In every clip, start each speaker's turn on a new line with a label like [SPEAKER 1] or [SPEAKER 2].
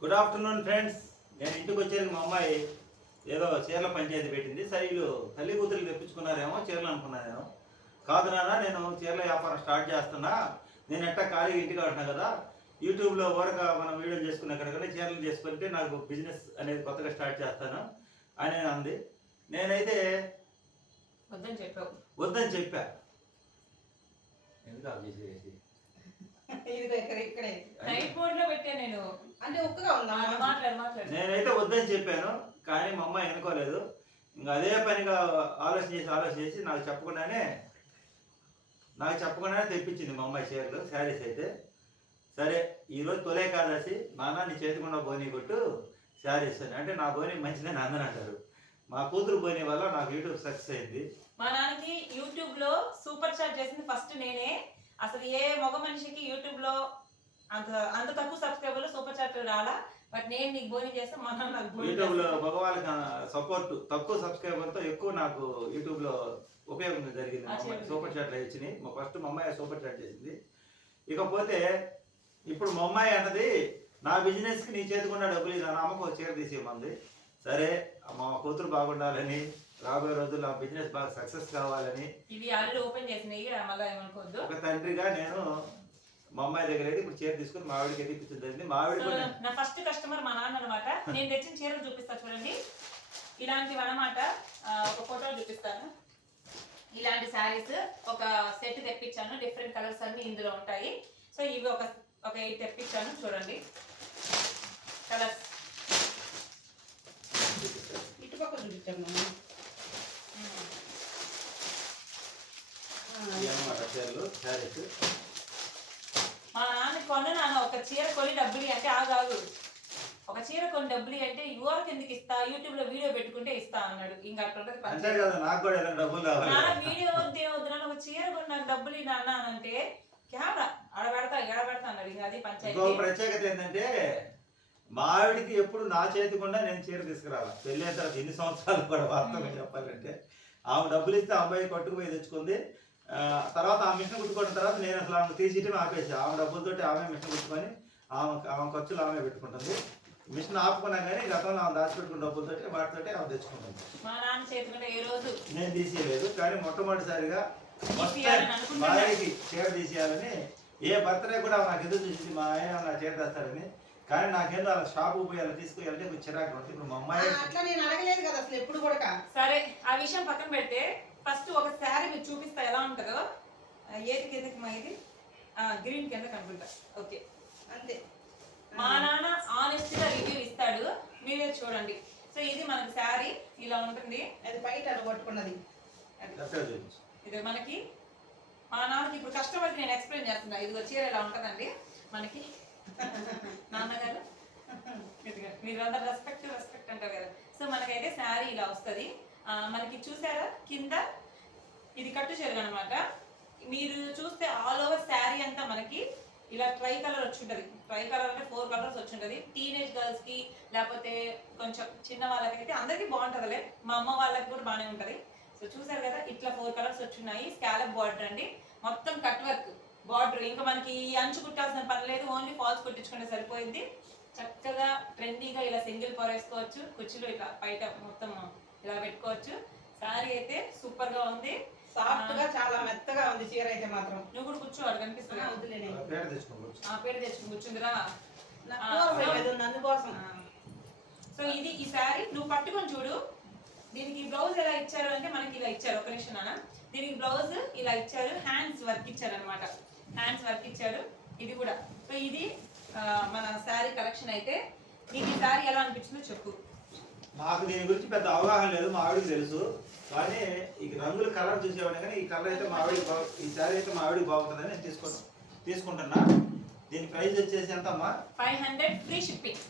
[SPEAKER 1] Good afternoon friends నేను ఇంటికి వచ్చేది మా అమ్మాయి ఏదో చీరల పంచాయతీ పెట్టింది. సరే వీళ్ళు తల్లి కూతురు తెప్పించుకున్నారేమో చీరలు అనుకున్నాను నేను కాదు నాన్న నేను చీరల వ్యాపారం స్టార్ట్ చేస్తున్నా. నేను ఎట్టా ఖాళీగా ఇంటికి ఉంటున్నా కదా. యూట్యూబ్లో వరకు మనం వీడియోలు చేసుకున్న కనుక చీరలు చేసుకుంటే నాకు బిజినెస్ అనేది కొత్తగా స్టార్ట్ చేస్తాను అని అంది. నేనైతే
[SPEAKER 2] వద్దని చెప్పావు.
[SPEAKER 1] వద్దని చెప్పా. ఎందుకు ఆఫ్ చేసేసి
[SPEAKER 3] ఇదిగో ఇక్కడ ఇక్కడే.
[SPEAKER 2] నైట్ బోర్డ్లో పెట్టా నేను
[SPEAKER 3] అంటే ఉందా?
[SPEAKER 1] నేనైతే వద్దని చెప్పాను కానీ మా అమ్మాయి అనుకోలేదు. ఇంకా అదే పనిగా ఆలోచన చేసి ఆలోచన చేసి నాకు చెప్పకుండానే నాకు చెప్పకుండానే తెప్పించింది మా అమ్మాయి చీరలు శారీస్ అయితే. సరే ఈరోజు తొలే కాదాసి నాన్న నీ చేతికుండా బోని కొట్టు శారీస్ అని. అంటే నా బోని మంచిదని అందరూ అంటారు. మా కూతురు బోని వల్ల నాకు యూట్యూబ్ సక్సెస్ అయింది.
[SPEAKER 2] మా నాన్నకి యూట్యూబ్లో సూపర్ చాట్ చేసింది ఫస్ట్ నేనే. అసలు ఏ మగ మనిషికి యూట్యూబ్లో అంత అంత తక్కువ చాట్ రాలా. బట్ నేను నీకు బోని చేస్తే మా నాన్న నాకు యూట్యూబ్లో.
[SPEAKER 1] మగవాళ్ళకి సపోర్ట్ తక్కువ సబ్స్క్రైబర్తో ఎక్కువ నాకు యూట్యూబ్లో ఉపయోగం జరిగింది. సూపర్ చాట్లు వచ్చినాయి మా ఫస్ట్ మా అమ్మాయి సూపర్ చాట్ చేసింది. ఇకపోతే ఇప్పుడు మా అమ్మాయి అన్నది నా బిజినెస్కి నీ చేతికున్న డబ్బులు నా అమ్మకు చీర తీసేయమంది. సరే మా కూతురు బాగుండాలని రాబోయే రోజుల్లో ఆ బిజినెస్ బాగా సక్సెస్ కావాలని
[SPEAKER 2] ఇవి ఆల్రెడీ ఓపెన్ చేసినాయి మళ్ళీ ఏమనుకోవద్దు.
[SPEAKER 1] ఒక తండ్రిగా నేను మా అమ్మాయి దగ్గర అయితే ఇప్పుడు చీర తీసుకుని మా ఆవిడకి ఎత్తిపించడం జరిగింది. మా ఆవిడ
[SPEAKER 2] సో
[SPEAKER 1] కూడా
[SPEAKER 2] నా ఫస్ట్ కస్టమర్ మా నాన్న అనమాట నేను తెచ్చిన చీరలు చూపిస్తా చూడండి. ఇలాంటివి అనమాట ఒక ఫోటో చూపిస్తాను. ఇలాంటి శారీస్ ఒక సెట్ తెప్పించాను. డిఫరెంట్ కలర్స్ అన్ని ఇందులో ఉంటాయి. సో ఇవి ఒక ఒక ఎయిట్ తెప్పించాను చూడండి. కలర్స్
[SPEAKER 3] ఇటుపక్క
[SPEAKER 1] ఇవి అన్నమాట చీరలు శారీస్
[SPEAKER 2] కొను నాన్న ఒక చీర కొని డబ్బులు అంటే ఆగాదు ఒక చీర కొని డబ్బులు అంటే యువర్ ఎందుకు ఇస్తా? యూట్యూబ్లో వీడియో పెట్టుకుంటే ఇస్తా అన్నాడు. ఇంకా.
[SPEAKER 1] కదా కూడా
[SPEAKER 2] నాన్న వీడియో వద్దే నాన్న ఒక చీర కొని నాకు డబ్బులు అని అంటే కెమెరా ఆడ పెడతా ఎడ పెడతా అన్నాడు. ఇంకా అది పంచాయతీ.
[SPEAKER 1] ప్రత్యేకత ఏంటంటే మా ఆవిడకి ఎప్పుడు నా చేతికుండా నేను చీర తీసుకురావాలి. పెళ్ళి అయిన తర్వాత ఎన్ని సంవత్సరాలు కూడా వాస్తవం చెప్పాలంటే. ఆమె డబ్బులు ఇస్తే అమ్మాయి పట్టుకుపోయి తెచ్చుకుంది. తర్వాత ఆ మిషన్ కుట్టుకున్న తర్వాత నేను అసలు ఆమె తీసిటం ఆపేసి. ఆమె డబ్బులతోటి ఆమె మిషన్ కుట్టుకొని ఆమె ఆమె ఖర్చులు ఆమె పెట్టుకుంటుంది. మిషన్ ఆపుకున్నా కానీ గతంలో ఆమె దాచిపెట్టుకున్న డబ్బులతోటి వాటితోటి ఆమె తెచ్చుకుంటుంది.
[SPEAKER 2] మా నాన్న చేతుకుంటే ఏ రోజు
[SPEAKER 1] నేను తీసేయలేదు. కానీ మొట్టమొదటిసారిగా. భార్యకి చీర తీసేయాలని ఏ బర్త్డే కూడా నాకు ఎదురు చూసింది? మా ఆయన నా చీర తెస్తాడని. కానీ నాకేందో అలా షాపు పోయి అలా తీసుకువెళ్తే కొంచెం చిరాకు ఉంటుంది. ఇప్పుడు మా అమ్మాయి
[SPEAKER 3] అట్లా నేను అడగలేదు కదా అసలు ఎప్పుడు కూడా.
[SPEAKER 2] సరే ఆ విషయం పక్కన పెడితే ఫస్ట్ ఒక శారీ మీకు చూపిస్తా ఎలా ఉంటుందో. ఏది కిందకి మా ఇది? గ్రీన్ కింద కనుకుంటా ఓకే.
[SPEAKER 3] అంతే.
[SPEAKER 2] మా నాన్న ఆనెస్ట్గా రివ్యూ ఇస్తాడు. మీరే చూడండి. సో ఇది మనకి శారీ. ఇలా ఉంటుంది.
[SPEAKER 3] అది బయట
[SPEAKER 1] చూపించు.
[SPEAKER 2] ఇది మనకి మా నాన్నకి ఇప్పుడు కస్టమర్కి నేను ఎక్స్ప్లెయిన్ చేస్తున్నా. ఇది చీర ఇలా ఉంటుందండి. మనకి. నాన్నగారు. మీరు అందరు రెస్పెక్ట్ రెస్పెక్ట్ అంటారు కదా. సో మనకైతే శారీ ఇలా వస్తుంది. మనకి చూసారా? కింద ఇది కట్టు చీర అనమాట మీరు చూస్తే ఆల్ ఓవర్ శారీ అంతా మనకి ఇలా ట్రై కలర్ వచ్చి ఉంటుంది ట్రై కలర్ అంటే ఫోర్ కలర్స్ వచ్చి ఉంటుంది టీనేజ్ గర్ల్స్కి లేకపోతే కొంచెం చిన్న వాళ్ళకైతే అందరికీ బాగుంటుందిలే. మా అమ్మ వాళ్ళకి కూడా బాగానే ఉంటుంది. సో చూసారు కదా? ఇట్లా ఫోర్ కలర్స్ వచ్చిన్నాయి. స్కాలప్ బార్డర్ అండి. మొత్తం కట్ వర్క్ బార్డర్ ఇంకా మనకి అంచు కుట్టాల్సిన పని లేదు. ఓన్లీ ఫాల్స్ కుట్టించుకుంటే సరిపోయింది. చక్కగా ట్రెండీగా ఇలా సింగిల్ పవర్ వేసుకోవచ్చు కుర్చీలో ఇట్లా బయట మొత్తం ఇలా పెట్టుకోవచ్చు. సారీ అయితే సూపర్గా ఉంది.
[SPEAKER 3] సాఫ్ట్గా చాలా మెత్తగా ఉంది చీర అయితే మాత్రం.
[SPEAKER 2] నువ్వు కూడా కూర్చో అక్కడ కనిపిస్తుంది.
[SPEAKER 3] ఆ, వద్దులే నేను.
[SPEAKER 1] పేడ తెచ్చుకోవచ్చు
[SPEAKER 2] ఆ పేరు తెచ్చుకుని కూర్చుందిరా. సో-
[SPEAKER 3] అందుకోసం
[SPEAKER 2] సో ఇది ఈ శారీ నువ్వు పట్టుకొని చూడు. దీనికి బ్లౌజ్ ఎలా ఇచ్చారు అంటే మనకి ఇలా ఇచ్చారు. ఒక నిమిషం నాన్న. దీనికి బ్లౌజ్ ఇలా ఇచ్చారు. హ్యాండ్స్ వర్క్ ఇచ్చారు అనమాట హ్యాండ్స్ వర్క్ ఇచ్చారు. ఇది కూడా. సో ఇది మన శారీ కలెక్షన్ అయితే. నీకు ఈ శారీ ఎలా అనిపించిందో చెప్పు.
[SPEAKER 1] నాకు దీని గురించి పెద్ద అవగాహన లేదు మా ఆవిడకి తెలుసు. కానీ ఈ రంగుల కలర్ చూసేవాడిని. కానీ ఈ కలర్ అయితే మా ఆవిడకి బాగు ఈ శారీ అయితే మా ఆవిడకి బాగుంటుందని నేను తీసుకో తీసుకుంటున్నా. దీని ప్రైస్ వచ్చేసి ఎంత అమ్మా
[SPEAKER 2] five hundred free shipping.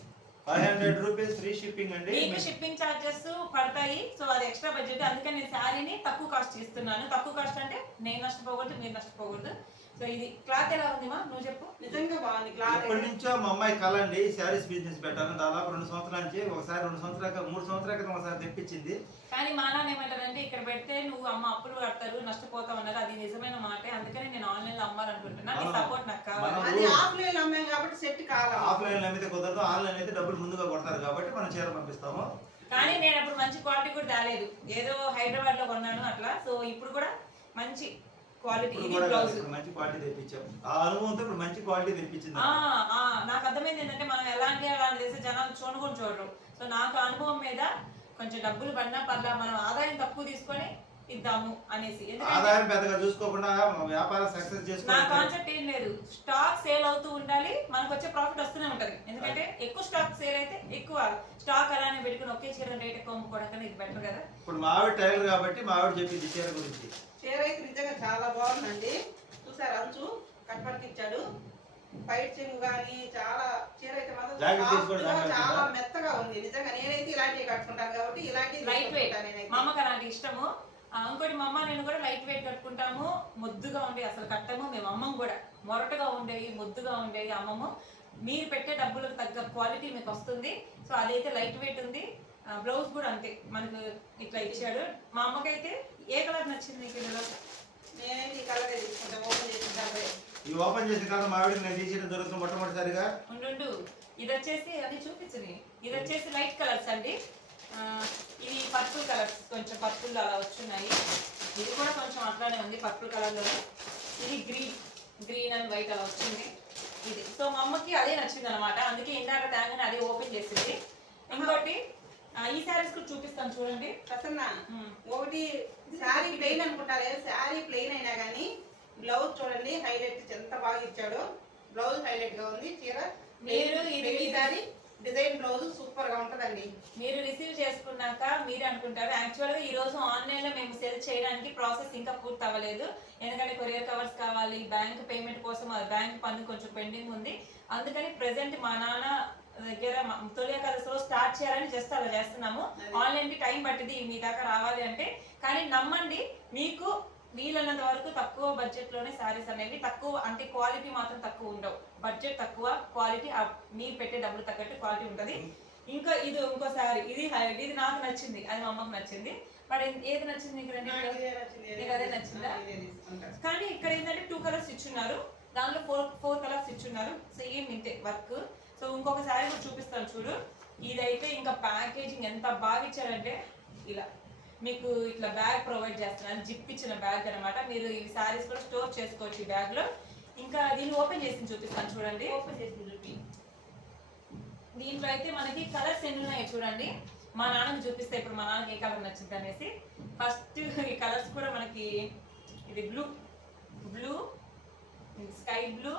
[SPEAKER 1] Five hundred rupees free shipping అండి.
[SPEAKER 2] మీకు షిప్పింగ్ చార్జెస్ పడతాయి. సో అది ఎక్స్ట్రా బడ్జెట్. అందుకని నేను శారీని తక్కువ కాస్ట్ ఇస్తున్నాను తక్కువ కాస్ట్ అంటే నేను నష్టపోకూడదు మీరు నష్టపోకూడదు. సో ఇది క్లాత్ ఎలా ఉంది మా? నువ్వు చెప్పు.
[SPEAKER 3] నిజంగా బాగుంది క్లాత్
[SPEAKER 1] ఎప్పటి నుంచో మా అమ్మాయి కళ అండి శారీస్ బిజినెస్ పెట్టాను. దాదాపు రెండు సంవత్సరాల నుంచి ఒకసారి రెండు సంవత్సరాల మూడు సంవత్సరాల క్రితం ఒకసారి తెప్పించింది.
[SPEAKER 2] కానీ మా నాన్న ఏమంటారంటే ఇక్కడ పెడితే నువ్వు అమ్మ అప్పులు కడతారు నష్టపోతావు అన్నారు. అది నిజమైన మాటే. అందుకని నేను ఆన్లైన్లో అమ్మాలనుకుంటున్నా నీ సపోర్ట్ నాకు కావాలి.
[SPEAKER 3] అది ఆఫ్లైన్ అమ్మాం కాబట్టి సెట్ కాలం
[SPEAKER 1] ఆఫ్లైన్లో అయితే కుదరదు ఆన్లైన్ అయితే డబ్బులు ముందుగా కొడతారు కాబట్టి మనం చీర పంపిస్తాము.
[SPEAKER 2] కానీ నేను అప్పుడు మంచి క్వాలిటీ కూడా తేలేదు. ఏదో హైదరాబాద్లో కొన్నాను అట్లా. సో ఇప్పుడు కూడా మంచి క్వాలిటీ ఇది బ్లౌజ్
[SPEAKER 1] మంచి క్వాలిటీ తెప్పించాం. ఆ అనుభవంతో ఇప్పుడు మంచి క్వాలిటీ తెప్పించింది.
[SPEAKER 2] నాకు అర్థమైంది ఏంటంటే మనం ఎలాంటి అలాంటి చేస్తే జనాలు చూడకుండా చూడరు. సో నాకు అనుభవం మీద కొంచెం డబ్బులు పడినా పర్లా మనం ఆదాయం తక్కువ తీసుకొని ఇద్దాము అనేసి.
[SPEAKER 1] ఆదాయం పెద్దగా చూసుకోకుండా వ్యాపారం సక్సెస్
[SPEAKER 2] నా
[SPEAKER 1] చేసుకోవాలి
[SPEAKER 2] కాన్సెప్ట్ ఏం లేదు. స్టాక్ సేల్ అవుతూ ఉండాలి మనకు వచ్చే ప్రాఫిట్ వస్తూనే ఉంటది. ఎందుకంటే ఎక్కువ స్టాక్ సేల్ అయితే ఎక్కువ స్టాక్ అలానే పెట్టుకుని ఒకే చీర రేట్ ఎక్కువ అమ్ముకోవడం ఇది బెటర్ కదా.
[SPEAKER 1] ఇప్పుడు మా ఆవిడ టైలర్ కాబట్టి మా ఆవిడ చెప్పింది చీర గురించి.
[SPEAKER 3] చీర అయితే నిజంగా చాలా బాగుందండి. చూసారు అంచు కట్పడికి ఇచ్చాడు. పైట్ చెంగు కానీ చాలా చీర అయితే మాత్రం చాలా? మెత్తగా ఉంది. నిజంగా నేనైతే ఇలాంటివి కట్టుకుంటాను కాబట్టి ఇలాంటివి
[SPEAKER 2] లైట్ వెయిట్. మా అమ్మకి అలాంటి ఇష్టము. ఇంకోటి మా అమ్మ నేను కూడా లైట్ వెయిట్ కట్టుకుంటాము. ముద్దుగా ఉండే అసలు కట్టము. మేము అమ్మం కూడా. మొరటుగా ఉండేవి ముద్దుగా ఉండేవి అమ్మము. మీరు పెట్టే డబ్బులకు తగ్గ క్వాలిటీ మీకు వస్తుంది. సో అదైతే లైట్ వెయిట్ ఉంది బ్లౌజ్ కూడా అంతే. మనకు ఇట్లా ఇచ్చాడు. మా అమ్మకైతే ఏ కలర్ నచ్చింది నీకు ఇందులో
[SPEAKER 3] నేనైతే ఈ కలర్ తీసుకుంటాను ఓపెన్ చేసిన
[SPEAKER 1] ఈ ఓపెన్ చేసిన కాదు మా ఆవిడకి నేను తీసేయడం జరుగుతుంది మొట్టమొదటిసారిగా.
[SPEAKER 2] ఉండు ఇది వచ్చేసి అది చూపించని. ఇది వచ్చేసి లైట్ కలర్స్ అండి. ఇది పర్పుల్ కలర్స్. కొంచెం పర్పుల్ అలా వచ్చున్నాయి. ఇది కూడా కొంచెం అట్లానే ఉంది పర్పుల్ కలర్లో ఇది గ్రీన్. గ్రీన్ అండ్ వైట్ అలా వచ్చింది. ఇది. సో మా అమ్మకి అదే నచ్చింది అనమాట అందుకే ఇందాక తేగానే అదే ఓపెన్ చేసింది. ఇంకోటి ఈ శారీస్ కూడా చూపిస్తాను చూడండి.
[SPEAKER 3] ప్రసన్న. ఒకటి శారీ ప్లెయిన్ అనుకుంటారే శారీ ప్లెయిన్ అయినా కానీ బ్లౌజ్ చూడండి హైలైట్ ఎంత బాగా ఇచ్చాడు. బ్లౌజ్ హైలైట్గా ఉంది. చీర
[SPEAKER 2] మీరు ఇది-
[SPEAKER 3] శారీ డిజైన్ బ్లౌజ్ సూపర్గా ఉంటదండి.
[SPEAKER 2] మీరు రిసీవ్ చేసుకున్నాక మీరు అనుకుంటారు. యాక్చువల్గా ఈ రోజు ఆన్లైన్లో మేము సెల్ చేయడానికి ప్రాసెస్ ఇంకా పూర్తి అవ్వలేదు. ఎందుకంటే కొరియర్ కవర్స్ కావాలి బ్యాంక్ పేమెంట్ కోసం బ్యాంక్ పన్ను కొంచెం పెండింగ్ ఉంది. అందుకని ప్రెసెంట్ మా నాన్న దగ్గర మ- తొలి ఏకాదశిలో స్టార్ట్ చేయాలని జస్ట్ అలా చేస్తున్నాము. ఆన్లైన్కి టైం పట్టింది మీ దాకా రావాలి అంటే. కానీ నమ్మండి మీకు వీలైనంత వరకు తక్కువ బడ్జెట్లోనే శారీస్ అనేవి తక్కువ అంటే క్వాలిటీ మాత్రం తక్కువ ఉండవు. బడ్జెట్ తక్కువ క్వాలిటీ మీరు పెట్టే డబ్బులు తగ్గట్టు క్వాలిటీ ఉంటది. ఇంకా ఇది ఇంకో శారీ ఇది హైలైట్ ఇది నాకు నచ్చింది. అది మా అమ్మకి నచ్చింది. బట్ ఏది నచ్చింది అదే నచ్చిందా? కానీ ఇక్కడ ఏంటంటే టూ కలర్స్ ఇచ్చున్నారు. దాంట్లో ఫోర్ ఫోర్ కలర్స్ ఇచ్చున్నారు. సేమ్ ఇంతే వర్క్ సో ఇంకొక శారీ కూడా చూపిస్తాను చూడు. ఇదైతే ఇంకా ప్యాకేజింగ్ ఎంత బాగా ఇచ్చారంటే ఇలా. మీకు ఇట్లా బ్యాగ్ ప్రొవైడ్ చేస్తున్నారు జిప్ ఇచ్చిన బ్యాగ్ అన్నమాట. మీరు ఈ శారీస్ కూడా స్టోర్ చేసుకోవచ్చు ఈ బ్యాగ్లో. ఇంకా దీన్ని ఓపెన్ చేసి చూపిస్తాను చూడండి.
[SPEAKER 3] ఓపెన్ చేసి చూపి.
[SPEAKER 2] దీంట్లో అయితే మనకి కలర్స్ ఎన్ని ఉన్నాయి చూడండి. మా నాన్నకి చూపిస్తే ఇప్పుడు మా నాన్నకి ఏ కలర్ నచ్చింది అనేసి. ఫస్ట్ ఈ కలర్స్ కూడా మనకి ఇది blue blue sky blue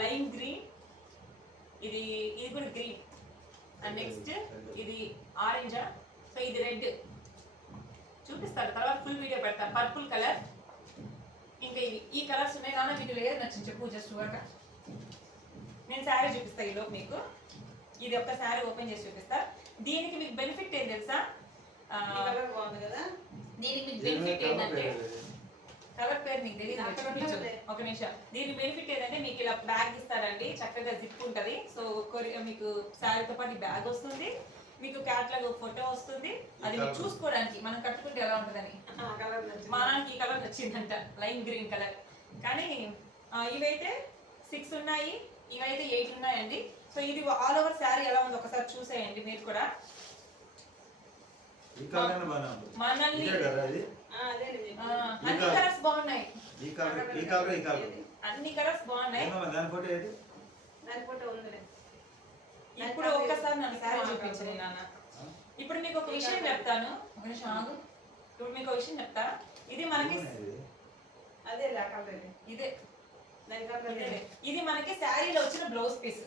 [SPEAKER 2] lime green ఇది ఇది కూడా గ్రీన్ అండ్ నెక్స్ట్ ఇది ఆరెంజా సో ఇది రెడ్ చూపిస్తాడు తర్వాత ఫుల్ వీడియో పెడతాను. పర్పుల్ కలర్ ఇంకా ఇవి. ఈ కలర్స్ ఉన్నాయి నాన్న వీటిలో ఏది నచ్చింది చెప్పు జస్ట్ వర్క్ నేను శారీ చూపిస్తా ఈ లోపు మీకు. ఇది ఒక్క శారీ ఓపెన్ చేసి చూపిస్తా. దీనికి మీకు బెనిఫిట్ ఏం తెలుసా? ఆ,
[SPEAKER 3] ఈ కలర్ బాగుంది కదా.
[SPEAKER 2] దీనికి మీకు బెనిఫిట్ ఏంటంటే కలర్ పేరు మీకు తెలియదు. ఒక నిమిషం. దీని బెనిఫిట్ ఏంటంటే మీకు ఇలా బ్యాగ్ ఇస్తారండి. చక్కగా జిప్ ఉంటది. సో మీకు శారీతో పాటు బ్యాగ్ వస్తుంది. మీకు క్యాట్లాగ్ ఫోటో వస్తుంది. అది మీరు చూసుకోవడానికి మనం కట్టుకుంటే ఎలా ఉంటుందని?
[SPEAKER 3] కలర్ నచ్చింది.
[SPEAKER 2] మా నాన్నకి ఈ కలర్ నచ్చిందంట. లైమ్ గ్రీన్ కలర్ కానీ ఇవైతే సిక్స్ ఉన్నాయి. ఇవైతే ఎయిట్ ఉన్నాయండి. సో ఇది ఆల్ ఓవర్ శారీ ఎలా ఉంది ఒకసారి చూసేయండి మీరు కూడా
[SPEAKER 1] ఈ కలర్ బాగానే ఉంది
[SPEAKER 2] మనల్ని
[SPEAKER 1] ఇదే కదా ఇది
[SPEAKER 3] ఆ, అదేనండి
[SPEAKER 2] ఆ, అన్ని కలర్స్ బాగున్నాయి. అన్ని కలర్స్ బాగున్నాయి.
[SPEAKER 1] ఏందమ్మా దాని ఫోటో ఏది?
[SPEAKER 3] దాని ఫోటో ఉందిలే.
[SPEAKER 2] ఇప్పుడు ఒక్కసారి నన్ను శారీ చూపించండి. నాన్న. ఇప్పుడు మీకు ఒక విషయం చెప్తాను. ఒక నిమిషం ఆగు. ఇప్పుడు మీకు ఒక విషయం చెప్తా. ఇది మనకి.
[SPEAKER 3] అదే
[SPEAKER 2] ఇదే. ఇది మనకి శారీలో వచ్చిన బ్లౌజ్ పీస్.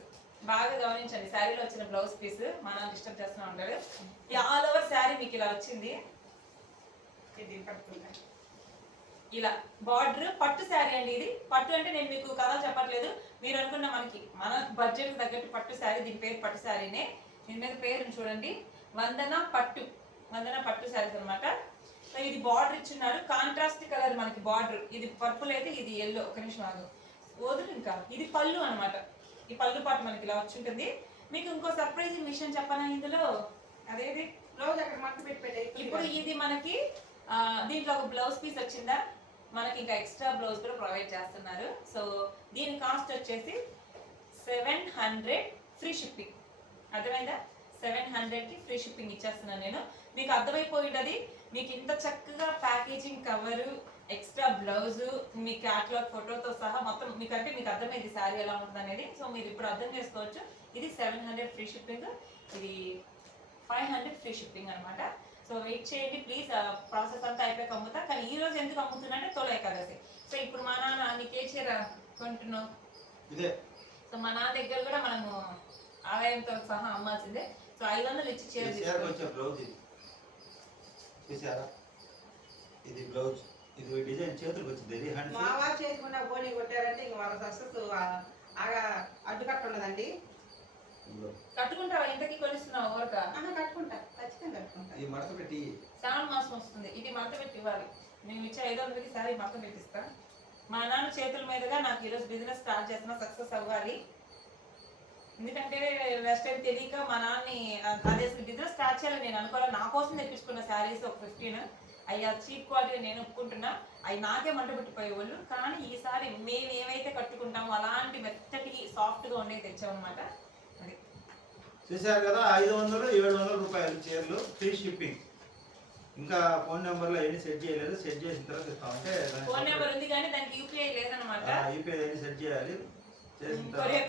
[SPEAKER 2] బాగా గమనించండి. శారీలో వచ్చిన బ్లౌజ్ పీస్ మనం డిస్టర్బ్ చేస్తూ ఉంటాడు ఆల్ ఓవర్ శారీ మీకు ఇలా వచ్చింది.
[SPEAKER 3] ఇది కట్టుకుంటా
[SPEAKER 2] ఇలా బార్డర్ పట్టు శారీ అండి ఇది. పట్టు అంటే నేను మీకు కథ చెప్పట్లేదు. మీరు అనుకున్న మనకి మన బడ్జెట్ తగ్గట్టు పట్టు శారీ దీని పేరు పట్టు శారీనే. దీని మీద పేరు చూడండి. వందన పట్టు. వందన పట్టు శారీస్ అన్నమాట. సో ఇది బార్డర్ ఇచ్చున్నారు. కాంట్రాస్ట్ కలర్ మనకి బార్డర్. ఇది పర్పుల్ అయితే ఇది ఎల్లో ఒక నిమిషం ఆగు. వదులు ఇంకా. ఇది పళ్ళు అన్నమాట. ఈ పళ్ళు పాటు మనకి ఇలా వచ్చి ఉంటుంది మీకు ఇంకో సర్ప్రైజింగ్ విషయం చెప్పనా ఇందులో? అదేది?
[SPEAKER 3] బ్లౌజ్ అక్కడ మట్టు పెట్టి పెట్టే
[SPEAKER 2] ఇప్పుడు ఇది మనకి దీంట్లో ఒక బ్లౌజ్ పీస్ వచ్చిందా? మనకి ఇంకా ఎక్స్ట్రా బ్లౌజ్ కూడా ప్రొవైడ్ చేస్తున్నారు. సో దీని కాస్ట్ వచ్చేసి సెవెన్ హండ్రెడ్ ఫ్రీ షిప్పింగ్ అర్థమైందా? సెవెన్ హండ్రెడ్కి ఫ్రీ షిప్పింగ్ ఇచ్చేస్తున్నాను నేను. మీకు అర్థమైపోయి ఉంటుంది మీకు ఇంత చక్కగా ప్యాకేజింగ్ కవరు ఎక్స్ట్రా బ్లౌజ్ మీ క్యాట్లాగ్ ఫోటోతో సహా మొత్తం మీకు అంటే మీకు అర్థమైంది శారీ ఎలా ఉంటుంది అనేది సో మీరు ఇప్పుడు అర్థం చేసుకోవచ్చు. ఇది సెవెన్ హండ్రెడ్ ఫ్రీ షిప్పింగ్. ఇది ఫైవ్ హండ్రెడ్ ఫ్రీ షిప్పింగ్ అనమాట సో వెయిట్ చేయండి ప్లీజ్. ప్రాసెస్ అంతా అయిపోయాక అమ్ముతా కానీ ఈ రోజు ఎందుకు అమ్ముతున్నా అంటే తొలి ఏకాదశి. సో ఇప్పుడు మా నాన్న నీకు చీర కొంటున్నావు సో మా నాన్న దగ్గర కూడా మనము ఆదాయంతో సహా అమ్మాల్సిందే. సో ఐదు వందలు ఇచ్చి చీర
[SPEAKER 1] చూసారా? ఇది బ్లౌజ్. ఇది డిజైన్ చేతులకు వచ్చింది. ఇది హ్యాండ్స్
[SPEAKER 3] మా వారు చేసుకున్న బోని కొట్టారంటే ఇంక వాళ్ళ సక్సెస్ ఆగా అడ్డుకట్ట ఉండదండి
[SPEAKER 2] కట్టుకుంటావా? ఇంతకి కొనిస్తున్నావు ఊరక?
[SPEAKER 3] కట్టుకుంటా. ఖచ్చితంగా కట్టుకుంటా.
[SPEAKER 1] ఈ మడత పెట్టి.
[SPEAKER 2] శ్రావణ మాసం వస్తుంది. ఇది మడత పెట్టి ఇవ్వాలి. మేము ఇచ్చే ఐదు వందలకి సారీ మడత పెట్టిస్తా. మా నాన్న చేతుల మీదుగా నాకు ఈరోజు బిజినెస్ స్టార్ట్ చేస్తున్నా సక్సెస్ అవ్వాలి. ఎందుకంటే నెక్స్ట్ టైం తెలియక మా నాన్నని ఆ- అదే బిజినెస్ స్టార్ట్ చేయాలని నేను అనుకోవాలి నా కోసం తెప్పించుకున్న శారీస్ ఒక ఫిఫ్టీన్ అవి చీప్ క్వాలిటీ నేను ఒప్పుకుంటున్నా. అవి నాకే మంట పెట్టిపోయేవాళ్ళు. కానీ ఈసారి మేము ఏవైతే కట్టుకుంటామో అలాంటి మెత్తటి సాఫ్ట్గా ఉండేవి తెచ్చామన్నమాట. అది.
[SPEAKER 1] చూసారు కదా ఐదు వందలు ఏడు వందల రూపాయలు చీరలు ఫ్రీ షిప్పింగ్ ఇంకా ఫోన్ నెంబర్లో ఏమి సెట్ చేయలేదు. సెట్ చేసిన తర్వాత ఇస్తామంటే
[SPEAKER 2] ఫోన్ నెంబర్ ఉంది కానీ దానికి యూపీఐ లేదనమాట
[SPEAKER 1] యూపీఐ సెట్ చేయాలి.
[SPEAKER 2] కొరియర్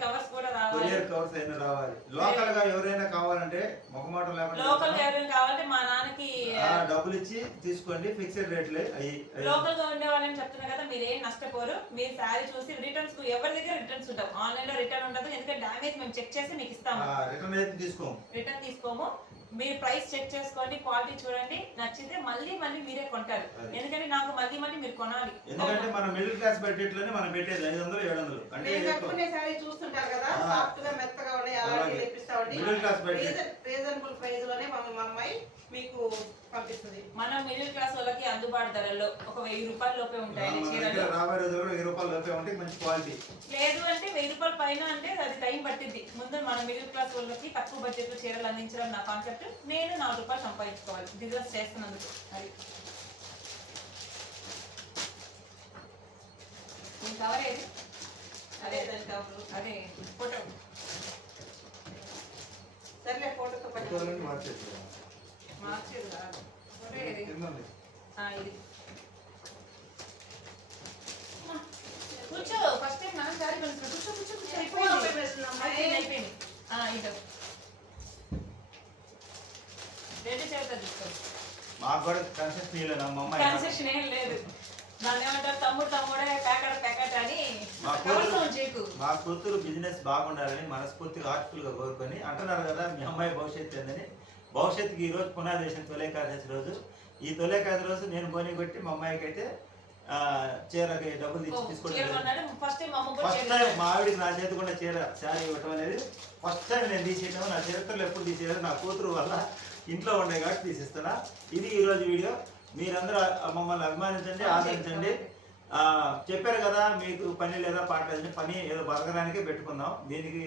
[SPEAKER 2] కవర్స్
[SPEAKER 1] అయినా రావాలి. లోకల్గా ఎవరైనా కావాలంటే మొహమాటం
[SPEAKER 2] లోకల్
[SPEAKER 1] లేకుండా
[SPEAKER 2] ఎవరైనా కావాలంటే మా నాన్నకి
[SPEAKER 1] డబ్బులు ఇచ్చి తీసుకోండి ఫిక్స్డ్ రేట్లే అయ్యి
[SPEAKER 2] లోకల్గా ఉండే వాళ్ళని చెప్తున్నా కదా మీరు ఏం నష్టపోరు. మీరు శారీ చూసి రిటర్న్స్ ఎవరి దగ్గర రిటర్న్స్ ఉంటాం ఆన్లైన్లో రిటర్న్ ఉండదు ఎందుకంటే డామేజ్ మేము చెక్ చేసి మీకు ఇస్తాము.
[SPEAKER 1] రిటర్న్ అయితే తీసుకోం
[SPEAKER 2] రిటర్న్ తీసుకోము. మీరు ప్రైస్ చెక్ చేసుకోండి క్వాలిటీ చూడండి నచ్చితే మళ్ళీ మళ్ళీ మీరే కొంటారు. ఎందుకంటే నాకు మళ్ళీ మళ్ళీ మీరు కొనాలి
[SPEAKER 1] ఎందుకంటే మన మిడిల్ క్లాస్ బడ్జెట్లోనే మనం పెట్టేది ఐదు వందలు ఏడు వందలు అంటే
[SPEAKER 3] నేను. కట్టుకునే సారీ చూస్తుంటారు కదా. సాఫ్ట్గా మెత్తగా ఉన్నాయి అలాంటివి
[SPEAKER 1] అలాగే.
[SPEAKER 3] తెప్పిస్తామండి
[SPEAKER 1] మిడిల్ క్లాస్ బడ్జెట్
[SPEAKER 3] రీజనబుల్ ప్రైస్లోనే మా అమ్మాయి మీకు పంపిస్తుంది.
[SPEAKER 2] మన మిడిల్ క్లాస్ వాళ్ళకి అందుబాటు ధరల్లో ఒక వెయ్యి రూపాయల లోపే ఉంటాయండి
[SPEAKER 1] మన
[SPEAKER 2] చీరలు.
[SPEAKER 1] రాబోయే రోజుల్లో వెయ్యి రూపాయలు లోపే ఉంటాయి మంచి క్వాలిటీ.
[SPEAKER 2] లేదు అంటే వెయ్యి రూపాయల పైన అంటే అది టైం పట్టింది ముందు మన మిడిల్ క్లాస్ వాళ్ళకి తక్కువ బడ్జెట్ చీరలు అందించడం నా కాన్సెప్ట్. నేను నాలుగు రూపాయలు సంపాదించుకోవాలి. బిజినెస్ చేస్తున్నందుకు. అది ఈ కవర్ ఏది?
[SPEAKER 3] అదే దాని కవరు
[SPEAKER 2] అదే ఫోటో
[SPEAKER 3] సర్లే ఫోటోతో
[SPEAKER 1] ఫోటోలన్నీ
[SPEAKER 2] కూర్చో ఫస్ట్ టైం మనం సారీ కొనుక్కో కూర్చో కూర్చో కూర్చో అయిపోయింది అయిపోయింది ఇదో రెండు చేత తీసుకో
[SPEAKER 1] మాకు కూడా కన్సెషన్ ఇవ్వలేదు మా అమ్మాయి
[SPEAKER 2] కన్సెషన్ ఏం లేదు దాన్ని ఏమంటారు తమ్ముడు తమ్ముడే ప్యాకెట్ ప్యాకెట్ అని
[SPEAKER 1] మా కూతురు బిజినెస్ బాగుండాలని మనస్ఫూర్తిగా హార్ట్ఫుల్గా కోరుకొని అంటున్నారు కదా మీ అమ్మాయి భవిష్యత్తు ఏందని భవిష్యత్తుకి ఈ రోజు పునాదేశం తొలేకాదశి రోజు. ఈ తొలేకాదశి రోజు నేను బోని కొట్టి మా అమ్మాయికి అయితే ఆ, చీరకి డబ్బులు ఇచ్చి
[SPEAKER 2] చీర
[SPEAKER 1] తీసుకోవడం
[SPEAKER 2] కొన్నాడు. ఫస్ట్ టైం చీర.
[SPEAKER 1] మా ఆవిడకి నా చేతి కూడా చీర శారీ ఇవ్వటం అనేది ఫస్ట్ టైం నేను తీసేయడం నా చరిత్రలో ఎప్పుడు తీసేది నా కూతురు వల్ల ఇంట్లో ఉండే కాబట్టి తీసిస్తున్నా. ఇది ఈ రోజు వీడియో. మీరందరూ మమ్మల్ని అభిమానించండి ఆదరించండి. చెప్పారు కదా మీకు పని లేదా పాట పని ఏదో బతకడానికే పెట్టుకుందాం దీనికి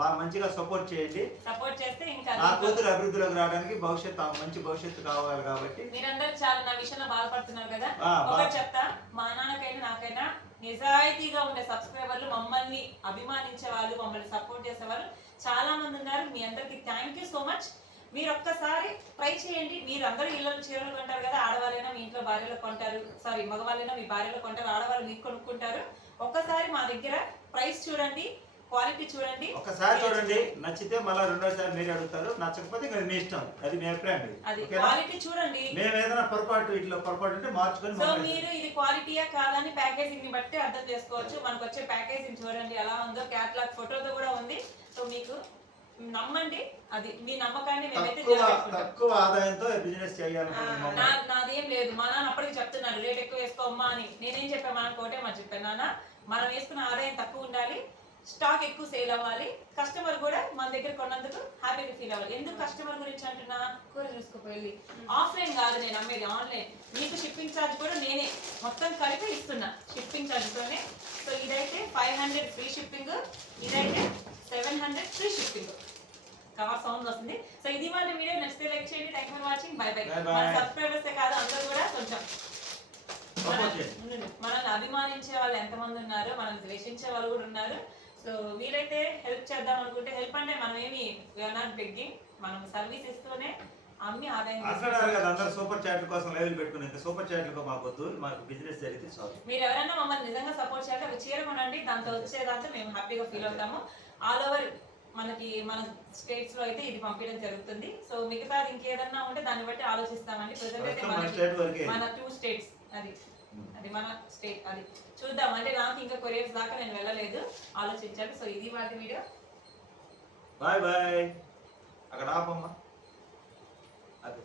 [SPEAKER 1] బాగా మంచిగా సపోర్ట్ చేయండి.
[SPEAKER 2] సపోర్ట్ చేస్తే ఇంకా
[SPEAKER 1] నా కూతురు అభివృద్ధిలోకి రావడానికి భవిష్యత్తు మంచి భవిష్యత్తు కావాలి కాబట్టి.
[SPEAKER 2] మీరందరూ చాలా నా విషయంలో బాధపడుతున్నారు కదా? ఒకటి చెప్తా మా నాన్నకైనా నాకైనా నిజాయితీగా ఉండే సబ్స్క్రైబర్లు మమ్మల్ని అభిమానించే వాళ్ళు మమ్మల్ని సపోర్ట్ చేసే వాళ్ళు చాలా మంది ఉన్నారు. మీ అందరికి థ్యాంక్ యూ సో మచ్ మీరు ఒక్కసారి ట్రై చేయండి. మీరు అందరూ ఇళ్ళలో చీరలు కొంటారు కదా ఆడవాళ్ళైనా మీ ఇంట్లో భార్యలో కొంటారు. సారీ మగవాళ్ళైనా మీ భార్యలో కొంటారు ఆడవాళ్ళు మీకు కొనుక్కుంటారు. ఒక్కసారి మా దగ్గర ప్రైస్ చూడండి. క్వాలిటీ చూడండి.
[SPEAKER 1] ఒకసారి చూడండి. నచ్చితే మళ్ళీ రెండోసారి మీరే అడుగుతారు. నచ్చకపోతే ఇంకా మీ ఇష్టం. అది మీ అభిప్రాయం.
[SPEAKER 2] అది క్వాలిటీ చూడండి.
[SPEAKER 1] మేము ఏదైనా పొరపాటు ఇట్లా పొరపాటు ఉంటే మార్చుకొని
[SPEAKER 2] సో మీరు ఇది క్వాలిటీయా కాదని ప్యాకేజింగ్ని బట్టి అర్థం చేసుకోవచ్చు. మనకు వచ్చే ప్యాకేజింగ్ చూడండి. ఎలా ఉందో క్యాట్లాగ్ ఫోటోతో కూడా ఉంది. సో మీకు నమ్మండి. అది మీ నమ్మకాన్ని మేమైతే
[SPEAKER 1] తక్కువ ఆదాయంతో బిజినెస్.
[SPEAKER 2] నా నాదేం లేదు. మా నాన్న అప్పటికి చెప్తున్నాడు రేట్ ఎక్కువ వేసుకోమ్మా అని. నేనేం చెప్పాను? మా నాన్న ఒకటే మా చెప్పాను నాన్న మనం వేసుకున్న ఆదాయం తక్కువ ఉండాలి. స్టాక్ ఎక్కువ సేల్ అవ్వాలి. కస్టమర్ కూడా మన దగ్గర కొన్నందుకు హ్యాపీగా ఫీల్ అవ్వాలి. ఎందుకు కస్టమర్ గురించి అంటున్నా? కూర చూసుకోపోయి ఆఫ్లైన్ కాదు నేను అమ్మేది ఆన్లైన్. మీకు షిప్పింగ్ ఛార్జ్ కూడా నేనే. మొత్తం కలిపి ఇస్తున్నా షిప్పింగ్ ఛార్జ్తోనే సో ఇదైతే ఫైవ్ హండ్రెడ్ ఫ్రీ షిప్పింగ్. ఇదైతే seven hundred free shipping. Cover sound వస్తుంది. సో ఇది వాళ్ళ వీడియో నచ్చితే లైక్ చేయండి. Thank for watching bye bye. మన సబ్స్క్రైబర్సే కాదు అందరూ కూడా కొంచెం. మనల్ని అభిమానించే వాళ్ళు ఎంతమంది ఉన్నారు మనల్ని ద్వేషించే వాళ్ళు కూడా ఉన్నారు. సో వీలైతే హెల్ప్ చేద్దాం అనుకుంటే హెల్ప్ అంటే మనం ఏమి నాట్ బెగ్గింగ్ మనం సర్వీస్ ఇస్తూనే అమ్మి ఆదాయం.
[SPEAKER 1] కదా అందరు సూపర్ చాట్ల కోసం లైవ్లు పెట్టుకుని సూపర్ చాట్లకు మాకు వద్దు మాకు బిజినెస్ జరిగితే చాలు.
[SPEAKER 2] మీరు ఎవరైనా మమ్మల్ని నిజంగా సపోర్ట్ చేయాలి ఒక చీర కొనండి దాంతో వచ్చే దాంతో మేము హ్యాపీగా ఫీల్ అవుతాము. ఆల్ ఓవర్ మనకి మన స్టేట్స్లో అయితే ఇది పంపించడం జరుగుతుంది. సో మిగతాది ఇంకేదన్నా ఉంటే దాన్ని బట్టి ఆలోచిస్తామండి. ప్రజెంట్ అయితే మన టూ స్టేట్స్ అది. అది మన స్టేట్ అది చూద్దాం. అంటే నాకు ఇంకా కొరియర్స్ దాకా నేను వెళ్ళలేదు ఆలోచించాలి సో ఇది వాటి వీడియో
[SPEAKER 1] బాయ్ బాయ్ అక్కడ ఆపమ్మా. అదే.